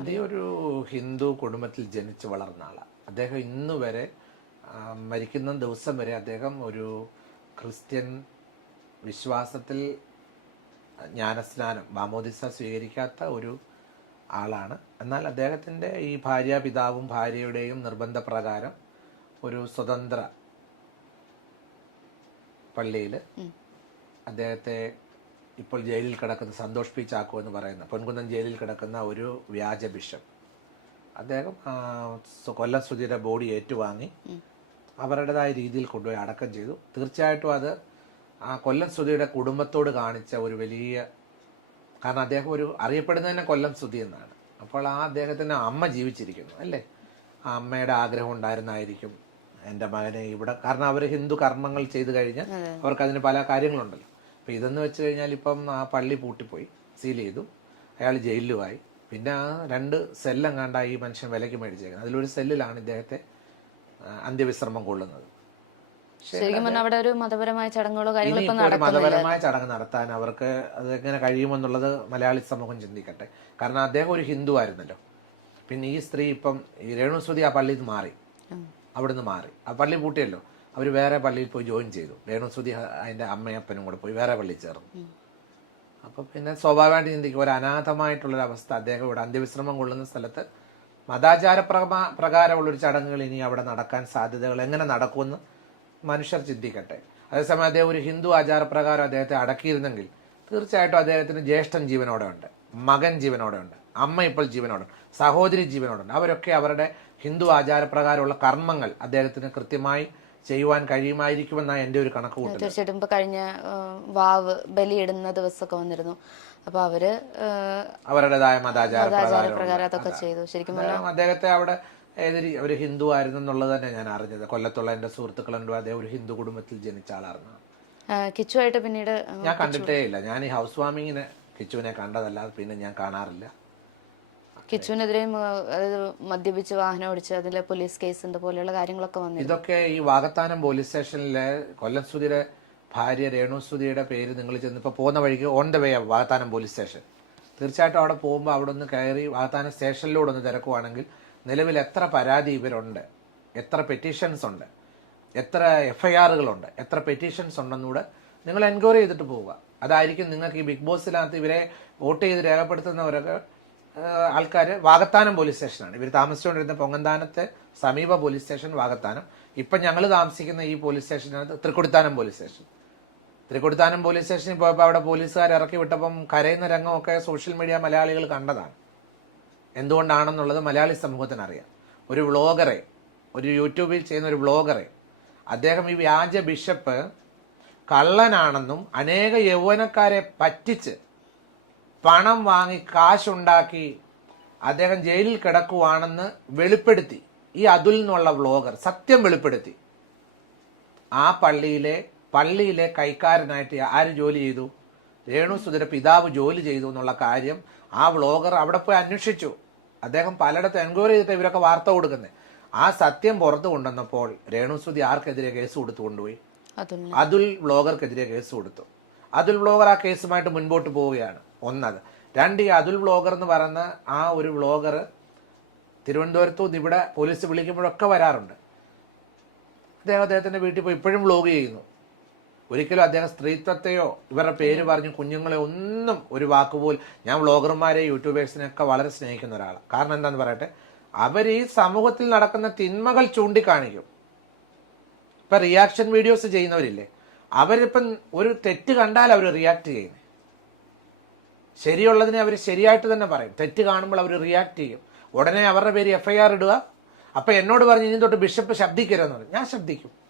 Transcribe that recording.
അദ്ദേഹം ഒരു ഹിന്ദു കുടുംബത്തിൽ ജനിച്ചു വളർന്ന ആളാണ് അദ്ദേഹം ഇന്ന് വരെ മരിക്കുന്ന ദിവസം വരെ അദ്ദേഹം ഒരു ക്രിസ്ത്യൻ വിശ്വാസത്തിൽ ജ്ഞാനസ്നാനം വാമോദിസ സ്വീകരിക്കാത്ത ഒരു ആളാണ്. എന്നാൽ അദ്ദേഹത്തിന്റെ ഈ ഭാര്യ പിതാവും ഭാര്യയുടെയും നിർബന്ധപ്രകാരം ഒരു സ്വതന്ത്ര പള്ളിയിൽ അദ്ദേഹത്തെ ഇപ്പോൾ ജയിലിൽ കിടക്കുന്ന സന്തോഷ് പി ചാക്കോ എന്ന് പറയുന്ന പൊൻകുന്നം ജയിലിൽ കിടക്കുന്ന ഒരു വ്യാജ ബിഷപ്പ്. അദ്ദേഹം കൊല്ലം സുധിയുടെ ബോഡി ഏറ്റുവാങ്ങി. അവരുടേതായ രീതിയിൽ കൊണ്ടുപോയി അടക്കം ചെയ്തു. തീർച്ചയായിട്ടും അത് ആ കൊല്ലം സുധിയുടെ കുടുംബത്തോട് കാണിച്ച ഒരു വലിയ കാരണം അദ്ദേഹം ഒരു അറിയപ്പെടുന്നത് തന്നെ കൊല്ലം സുധി എന്നാണ്. അപ്പോൾ ആ അദ്ദേഹത്തിന്റെ അമ്മ ജീവിച്ചിരിക്കുന്നു അല്ലേ? ആ അമ്മയുടെ ആഗ്രഹം ഉണ്ടായിരുന്നായിരിക്കും എന്റെ മകനെ ഇവിടെ കാരണം അവർ ഹിന്ദു കർമ്മങ്ങൾ ചെയ്തു കഴിഞ്ഞാൽ അവർക്ക് അതിന് പല കാര്യങ്ങളുണ്ടല്ലോ. അപ്പം ഇതെന്ന് വെച്ച് കഴിഞ്ഞാൽ ഇപ്പം ആ പള്ളി പൂട്ടിപ്പോയി സീൽ ചെയ്തു. അയാൾ ജയിലിലുമായി. പിന്നെ ആ രണ്ട് സെല്ലെങ്ങാണ്ട ഈ മനുഷ്യൻ വിലയ്ക്ക് മേടിച്ചേക്കുന്നത്. അതിലൊരു സെല്ലിലാണ് ഇദ്ദേഹത്തെ അന്ത്യവിശ്രമം കൊള്ളുന്നത്. ശരിക്കും പറഞ്ഞാൽ അവിടെ ഒരു മതപരമായ ചടങ്ങുകളോ കാര്യങ്ങളോ മതപരമായ ചടങ്ങ് നടത്താൻ അവർക്ക് അത് എങ്ങനെ കഴിയുമെന്നുള്ളത് മലയാളി സമൂഹം ചിന്തിക്കട്ടെ. കാരണം അദ്ദേഹം ഒരു ഹിന്ദു ആയിരുന്നല്ലോ. പിന്നെ ഈ സ്ത്രീ ഇപ്പം ഈ രേണുസ്വതി ആ പള്ളിയിൽ നിന്ന് മാറി. അവിടുന്ന് മാറി. ആ പള്ളി പൂട്ടിയല്ലോ. അവർ വേറെ പള്ളിയിൽ പോയി ജോയിൻ ചെയ്തു. രേണുസുതി അതിന്റെ അമ്മയപ്പനും കൂടെ പോയി വേറെ പള്ളിയിൽ ചേർന്നു. അപ്പോൾ പിന്നെ സ്വാഭാവികമായിട്ട് ചിന്തിക്കും ഒരു അനാഥമായിട്ടുള്ളൊരു അവസ്ഥ അദ്ദേഹം ഇവിടെ അന്ത്യവിശ്രമം കൊള്ളുന്ന സ്ഥലത്ത് മതാചാര പ്രകാരമുള്ളൊരു ചടങ്ങുകൾ ഇനി അവിടെ നടക്കാൻ സാധ്യതകൾ എങ്ങനെ നടക്കുമെന്ന് മനുഷ്യർ ചിന്തിക്കട്ടെ. അതേസമയം അദ്ദേഹം ഒരു ഹിന്ദു ആചാരപ്രകാരം അദ്ദേഹത്തെ അടക്കിയിരുന്നെങ്കിൽ തീർച്ചയായിട്ടും അദ്ദേഹത്തിന് ജ്യേഷ്ഠൻ ജീവനോടെ ഉണ്ട് മകൻ ജീവനോടെ ഉണ്ട് അമ്മ ഇപ്പോൾ ജീവനോടെ ഉണ്ട് സഹോദരി ജീവനോടെ ഉണ്ട്. അവരൊക്കെ അവരുടെ ഹിന്ദു ആചാരപ്രകാരമുള്ള കർമ്മങ്ങൾ അദ്ദേഹത്തിന് കൃത്യമായി ചെയ്യുവാൻ കഴിയുമായിരിക്കുമെന്നാണ് എന്റെ ഒരു കണക്ക് കൂട്ടൽ തീർച്ചയായിട്ടും. ഇപ്പൊ കഴിഞ്ഞ വാവ് ബലിയിടുന്ന ദിവസമൊക്കെ വന്നിരുന്നു. അപ്പൊ അവർ അവരുടേതായ മതാചാര മതാചാര പ്രകാരം പ്രകാരം അതൊക്കെ ചെയ്തു. ശരിക്കും അദ്ദേഹത്തെ അവിടെ ഒരു ഹിന്ദു ആയിരുന്നു എന്നുള്ളത് തന്നെ ഞാൻ അറിഞ്ഞത്. കൊല്ലത്തുള്ള എന്റെ സുഹൃത്തുക്കളുണ്ട്. അദ്ദേഹം ഒരു ഹിന്ദു കുടുംബത്തിൽ ജനിച്ച ആളായിരുന്നു. കിച്ചു കിച്ചുവായിട്ട് പിന്നീട് ഞാൻ കണ്ടിട്ടേ ഇല്ല. ഞാൻ ഈ ഹൗസ് വാമിങ്ങിന് കിച്ചുവിനെ കണ്ടതല്ലാതെ പിന്നെ ഞാൻ കാണാറില്ല. കിച്ചുവിനെതിരെയും മദ്യപിച്ച് വാഹനം ഓടിച്ച് അതിൽ പോലീസ് കേസ് ഉണ്ട് പോലെയുള്ള കാര്യങ്ങളൊക്കെ വന്നു ഇതൊക്കെ ഈ വാകത്താനം പോലീസ് സ്റ്റേഷനിലെ കൊല്ലം സുധിയുടെ ഭാര്യ രേണു സുധിയുടെ പേര് നിങ്ങൾ ചെന്ന് ഇപ്പോൾ പോകുന്ന വഴിക്ക് on the way Vakathanam police station. തീർച്ചയായിട്ടും അവിടെ പോകുമ്പോൾ അവിടെ ഒന്ന് കയറി വാകത്താനം സ്റ്റേഷനിലൂടെ ഒന്ന് തിരക്കുവാണെങ്കിൽ നിലവിൽ എത്ര പരാതി ഇവരുണ്ട്? എത്ര പെറ്റീഷൻസ് ഉണ്ട്? എത്ര എഫ് ഐ ആറുകളുണ്ട് എത്ര പെറ്റീഷൻസ് ഉണ്ടെന്നൂടെ നിങ്ങൾ എൻക്വയറി ചെയ്തിട്ട് പോവുക. അതായിരിക്കും നിങ്ങൾക്ക് ഈ ബിഗ് ബോസിനകത്ത് ഇവരെ വോട്ട് ചെയ്ത് രേഖപ്പെടുത്തുന്നവരൊക്കെ ആൾക്കാർ വാഗത്താനം പോലീസ് സ്റ്റേഷനാണ്. ഇവർ താമസിച്ചുകൊണ്ടിരുന്ന പൊങ്ങന്താനത്തെ സമീപ പോലീസ് സ്റ്റേഷൻ വാഗത്താനം. ഇപ്പം ഞങ്ങൾ താമസിക്കുന്ന ഈ police സ്റ്റേഷനകത്ത് Thrikkodithanam police station. Thrikkodithanam police സ്റ്റേഷനിൽ പോയപ്പോൾ അവിടെ പോലീസുകാർ ഇറക്കി വിട്ടപ്പം കരയുന്ന രംഗമൊക്കെ സോഷ്യൽ മീഡിയ മലയാളികൾ കണ്ടതാണ്. എന്തുകൊണ്ടാണെന്നുള്ളത് മലയാളി സമൂഹത്തിന് അറിയാം ഒരു വ്ളോഗറെ ഒരു യൂട്യൂബിൽ ചെയ്യുന്ന ഒരു വ്ളോഗറെ അദ്ദേഹം ഈ വ്യാജ ബിഷപ്പ് കള്ളനാണെന്നും അനേക യൗവനക്കാരെ പറ്റിച്ച് പണം വാങ്ങി കാശുണ്ടാക്കി അദ്ദേഹം ജയിലിൽ കിടക്കുവാണെന്ന് വെളിപ്പെടുത്തി. ഈ അതുൽ എന്നുള്ള വ്ളോഗർ സത്യം വെളിപ്പെടുത്തി. ആ പള്ളിയിലെ പള്ളിയിലെ കൈക്കാരനായിട്ട് ആര് ജോലി ചെയ്തു? രേണു സുധര പിതാവ് ജോലി ചെയ്തു എന്നുള്ള കാര്യം ആ വ്ളോഗർ അവിടെ പോയി അന്വേഷിച്ചു. അദ്ദേഹം പലയിടത്ത് എൻക്വയറി ചെയ്തിട്ട് ഇവരൊക്കെ വാർത്ത കൊടുക്കുന്നത് ആ സത്യം പുറത്തു കൊണ്ടുവന്നപ്പോൾ രേണു സുധി ആർക്കെതിരെ കേസ് കൊടുത്തു കൊണ്ടുപോയി? അതുൽ. വ്ളോഗർക്കെതിരെ കേസ് കൊടുത്തു. അതുൽ വ്ളോഗർ ആ കേസുമായിട്ട് മുൻപോട്ട് പോവുകയാണ്. ഒന്നത്. രണ്ട് ഈ അതുൽ വ്ളോഗർ എന്ന് പറയുന്ന ആ ഒരു ബ്ലോഗർ തിരുവനന്തപുരത്തു നിന്ന് ഇവിടെ പോലീസ് വിളിക്കുമ്പോഴൊക്കെ വരാറുണ്ട്. അദ്ദേഹം അദ്ദേഹത്തിന്റെ വീട്ടിൽ പോയി ഇപ്പോഴും വ്ളോഗ് ചെയ്യുന്നു. ഒരിക്കലും അദ്ദേഹം സ്ത്രീത്വത്തെയോ ഇവരുടെ പേര് പറഞ്ഞു കുഞ്ഞുങ്ങളെ ഒന്നും ഒരു വാക്കുപോലും ഞാൻ വ്ളോഗർമാരെ യൂട്യൂബേഴ്സിനെയൊക്കെ വളരെ സ്നേഹിക്കുന്ന ഒരാളാണ്. കാരണം എന്താന്ന് പറയട്ടെ? അവർ ഈ സമൂഹത്തിൽ നടക്കുന്ന തിന്മകൾ ചൂണ്ടിക്കാണിക്കും. ഇപ്പം റിയാക്ഷൻ വീഡിയോസ് ചെയ്യുന്നവരില്ലേ? അവരിപ്പം ഒരു തെറ്റ് കണ്ടാൽ അവർ റിയാക്ട് ചെയ്യുന്നത് ശരിയുള്ളതിനെ അവർ ശരിയായിട്ട് തന്നെ പറയും. തെറ്റ് കാണുമ്പോൾ അവർ റിയാക്ട് ചെയ്യും. ഉടനെ അവരുടെ പേര് എഫ്ഐആർ ഇടുക. അപ്പം എന്നോട് പറഞ്ഞ് ഇനി തൊട്ട് ബിഷപ്പ് ശബ്ദിക്കരുതെന്ന് പറഞ്ഞു ഞാൻ ശബ്ദിക്കും.